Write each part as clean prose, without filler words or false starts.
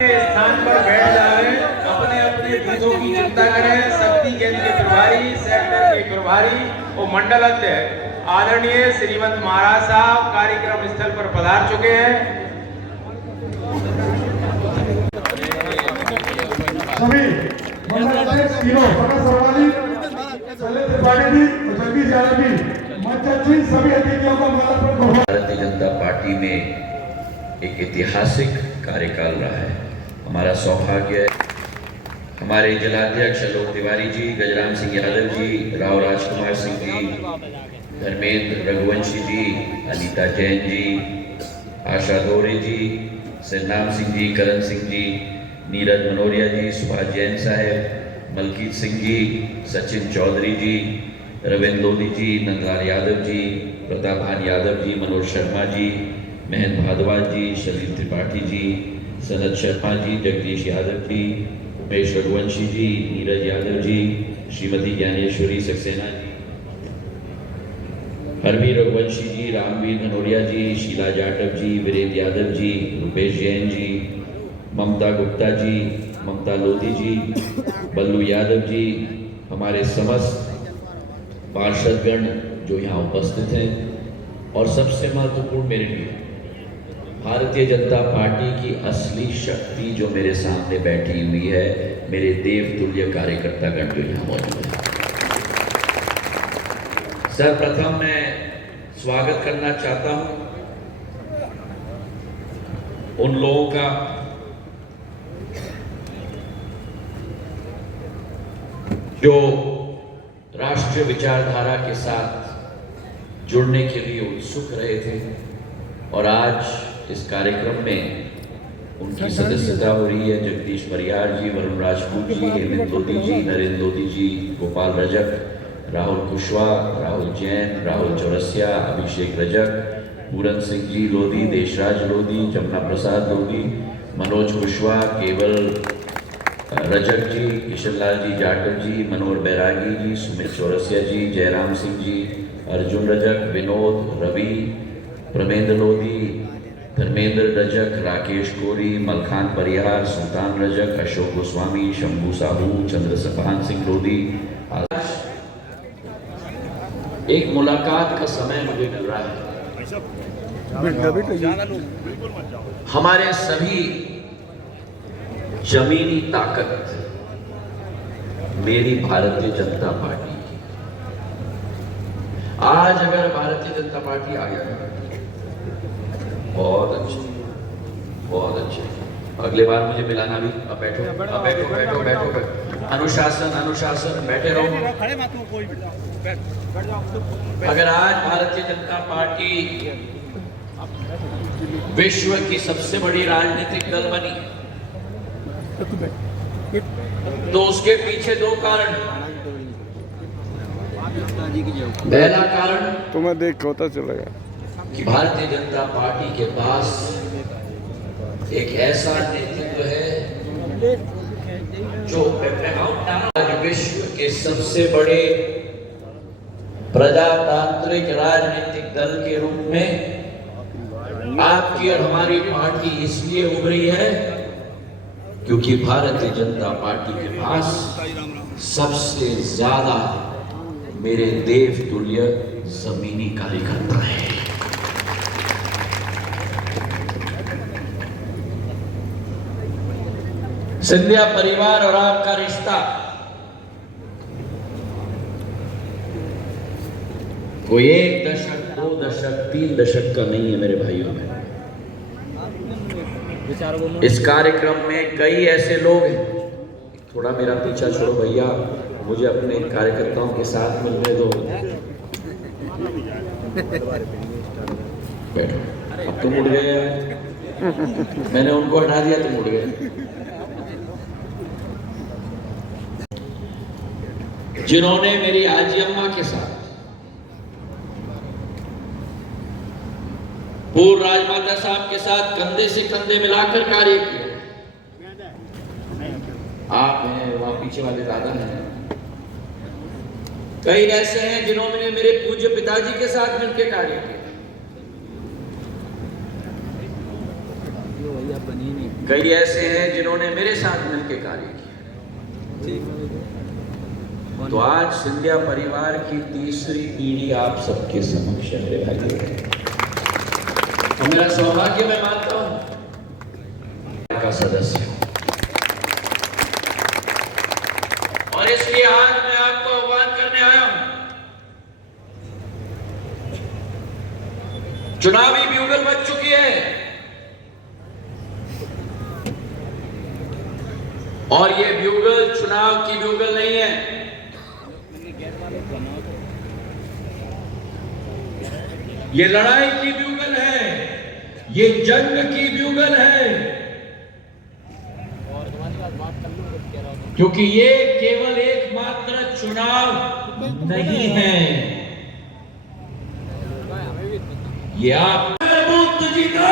स्थान पर बैठ जाए, अपने अपने बूथों की चिंता करें। शक्ति केंद्र के प्रभारी, सेक्टर के प्रभारी और मंडल अध्यक्ष आदरणीय श्रीमंत महाराज साहब कार्यक्रम स्थल पर पधार चुके हैं। सभी मंडल अध्यक्ष त्रिपाठी जी, जगदीश यादव जी, मंचाची सभी अतिथियों को भारतीय जनता पार्टी में एक ऐतिहासिक कार्यकाल रहा है। हमारा सौभाग्य हमारे जिलाध्यक्ष आलोक तिवारी जी, गजराम सिंह यादव जी, राव राजकुमार सिंह जी, धर्मेंद्र रघुवंशी जी, अनीता जैन जी, आशा दोरे जी, सिरनाम सिंह जी, करण सिंह जी, नीरज मनोरिया जी, सुभाष जैन साहब, मलकीत सिंह जी, सचिन चौधरी जी, रविंद्र लोधी जी, नंदलाल यादव जी, प्रतापहान यादव जी, मनोज शर्मा जी, महेंद्र भारद्वाज जी, शलील त्रिपाठी जी, सनत शर्मा जी, जगदीश यादव जी, उमेश रघुवंशी जी, नीरज यादव जी, श्रीमती ज्ञानेश्वरी सक्सेना जी, हरवीर रघुवंशी जी, रामवीर धनोरिया जी, शीला जाटव जी, वीरेंद्र यादव जी, रुपेश जैन जी, ममता गुप्ता जी, ममता लोधी जी, बल्लू यादव जी, हमारे समस्त पार्षदगण जो यहाँ उपस्थित हैं, और सबसे महत्वपूर्ण मेरे लिए भारतीय जनता पार्टी की असली शक्ति जो मेरे सामने बैठी हुई है, मेरे देवतुल्य कार्यकर्तागण जो यहाँ मौजूद है। सर्वप्रथम मैं स्वागत करना चाहता हूं उन लोगों का जो राष्ट्रीय विचारधारा के साथ जुड़ने के लिए उत्सुक रहे थे और आज इस कार्यक्रम में उनकी सदस्यता हो रही है। जगदीश मरियार जी, वरुण राजपूत जी, हेमंत लोधी जी, नरेंद्र लोधी जी, गोपाल रजक, राहुल कुशवाहा, राहुल जैन, राहुल चौरसिया, अभिषेक रजक, पूरन सिंह जी लोधी, देशराज लोधी, जमुना प्रसाद लोधी, मनोज कुशवाहा, केवल रजक जी, किशनलाल जी जाटव जी, मनोहर बैरागी जी, सुमित चौरसिया जी, जयराम सिंह जी, अर्जुन रजक, विनोद, रवि, प्रमेंद्र लोधी, धर्मेंद्र रजक, राकेश कोरी, मलखान परिहार, सुल्तान रजक, अशोक गोस्वामी, शंभू साहू, चंद्रसपान सिंह लोधी। आज एक मुलाकात का समय मुझे मिल रहा है। हमारे सभी जमीनी ताकत मेरी भारतीय जनता पार्टी की। आज अगर भारतीय जनता पार्टी आ गया, बहुत अच्छे, बहुत अच्छे। अगले बार मुझे मिलाना भी। अब बैठो, अब बैठो, बैठो, बैठो, बैठो। अनुशासन, अनुशासन, बैठे रहो। अगर आज भारतीय जनता पार्टी विश्व की सबसे बड़ी राजनीतिक दल बनी तो उसके पीछे दो कारण। पहला कारण तुम्हें देख के पता चलेगा कि भारतीय जनता पार्टी के पास एक ऐसा नेतृत्व है जो आज विश्व के सबसे बड़े प्रजातांत्रिक राजनीतिक दल के रूप में आपकी और हमारी पार्टी इसलिए उभरी है क्योंकि भारतीय जनता पार्टी के पास सबसे ज्यादा मेरे देवतुल्य जमीनी कार्यकर्ता है। सिंधिया परिवार और आपका रिश्ता कोई 1 दशक, 2 दशक, 3 दशक का नहीं है मेरे भाइयों में। इस कार्यक्रम में कई ऐसे लोग हैं। थोड़ा मेरा पीछा छोड़ो भैया, मुझे अपने कार्यकर्ताओं के साथ मिलने दो। बैठो, अब तुम उड़ गए, मैंने उनको हटा दिया, तुम उड़ गए। जिन्होंने मेरी आजी अम्मा के साथ, पूर्व राजमाता साहब के साथ कंधे से कंधे मिलाकर कार्य किया। आप हैं, वहां पीछे वाले दादा हैं। कई ऐसे हैं जिन्होंने मेरे पूज्य पिताजी के साथ मिलकर कार्य किया। कई ऐसे हैं जिन्होंने मेरे साथ मिलकर कार्य किया। तो आज सिंधिया परिवार की तीसरी पीढ़ी आप सबके समक्ष है मेरे भाई। और मेरा सौभाग्य मैं मानता हूं का सदस्य, और इसलिए आज मैं आपको आह्वान करने आया हूं। चुनावी ब्यूगल बज चुकी है और ये ब्यूगल चुनाव की ब्यूगल नहीं है, ये लड़ाई की ब्यूगल है, ये जंग की ब्यूगल है। क्योंकि ये केवल एकमात्र चुनाव नहीं है, ये आप बूथ जीता,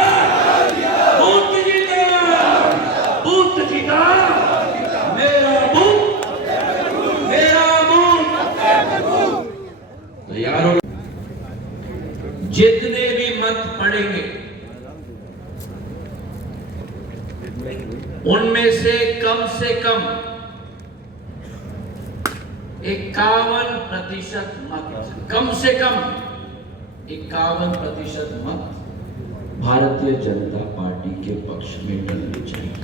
बूथ जीता, बूथ जीता, मेरा बूथ, मेरा बूथ। तो यारों, जितने भी मत पड़ेंगे उनमें से कम 51% मत, कम से कम 51% मत भारतीय जनता पार्टी के पक्ष में डलने चाहिए।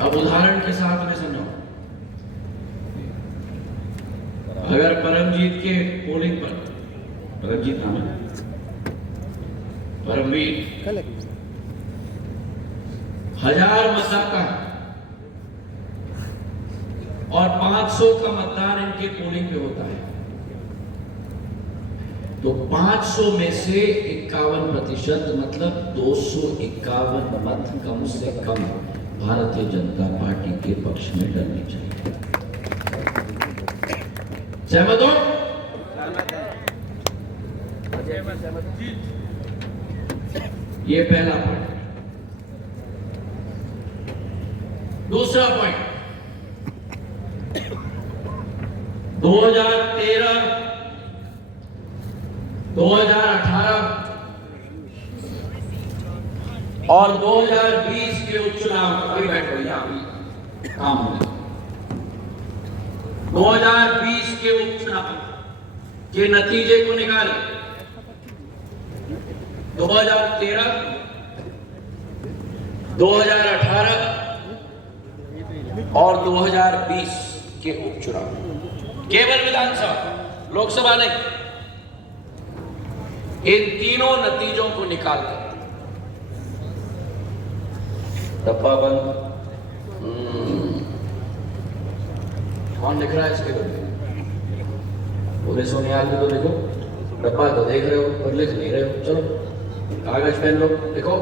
अब उदाहरण के साथ में समझाओ, अगर परमजीत के पोलिंग पर, परमजीत नाम है, परमवीर 1000 मतदाता है और 500 का मतदान इनके पोलिंग पे होता है, तो 500 में से 51% मतलब 251 मत कम से कम भारतीय जनता पार्टी के पक्ष में डलनी चाहिए। सहमत हो? ये पहला पॉइंट। दूसरा पॉइंट, 2013, 2018 और 2020 के उपचुनाव, अभी बैठो यहाँ काम हो, 2020 के उपचुनाव के नतीजे को निकालें। 2013, 2018 और 2020 के उपचुनाव, केवल विधानसभा, लोकसभा नहीं, इन तीनों नतीजों को निकालकर डब्बा बंद। कौन लिख रहा है इसके बारे में? पूरे सोनियाल को तो देखो, डब्बा तो देख रहे हो पर लिख नहीं रहे हो। चलो कागज पेन लो, लिखो।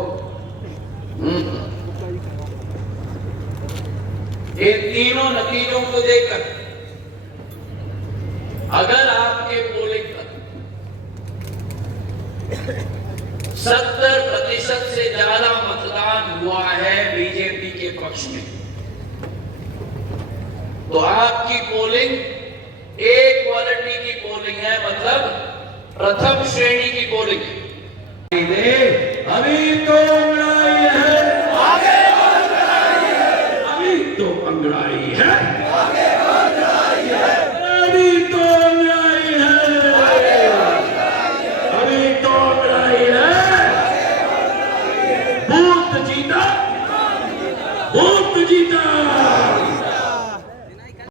ये तीनों नतीजों को देखकर अगर आपके पोलिंग पर 70% से ज्यादा मतदान हुआ है बीजेपी के पक्ष में, तो आपकी पोलिंग ए क्वालिटी की पोलिंग है, मतलब प्रथम श्रेणी की पोलिंग। अभी तो अंगड़ाई है, आगे अंगड़ाई है, अभी तो अंगड़ाई है, आगे अंगड़ाई है, अभी तो अंगड़ाई है, अभी तो अंगड़ाई है। बूथ जीता, बूथ जीता।